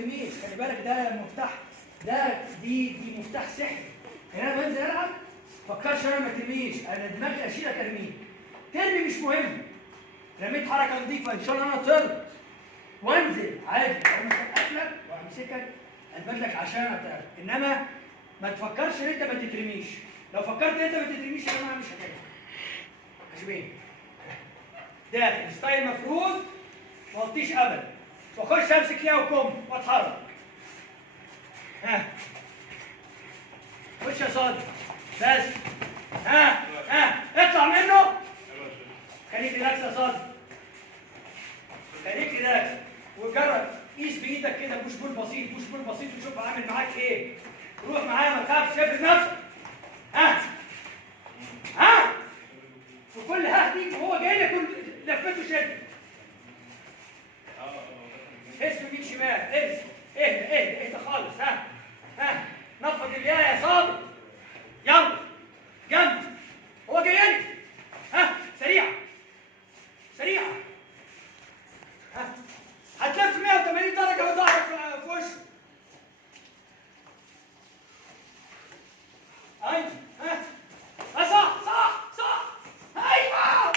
ترميش، خلي بالك ده مفتاح، دي مفتاح سحري. يعني انا بنزل العب ما فكرش انا ما ترميش، انا دماغي اشيلك ارميك. ترمي مش مهم، رميت حركه نظيفه ان شاء الله انا طرت وانزل عادي، اقوم اسقفلك وامسكك اثبت عشان اتعرف. انما ما تفكرش ان انت ما تترميش، لو فكرت ان انت ما تترميش يا جماعه مش هتنفع. عجبين داخل ستايل مفروض ما اغطيش ابدا، واخش امسك ليها وكم واتحرك. ها خش يا صادق بس. ها اطلع منه. خليك ريلاكس يا صادق، خليك ريلاكس وجرب قيس بايدك كده بوش بول بسيط، بوش بول بسيط وشوف عامل معاك ايه. روح معايا ما تخافش، شايف نفسك. ها وكل دي وهو جاي لك لفته شد. اسم يمين شمال، اسم اهدى خالص. ها نفض الياء يا صادق، يلا جنب هو جاي لي. سريع هتلف 180 درجه وظهرك في وشه. ايوه صح ايوه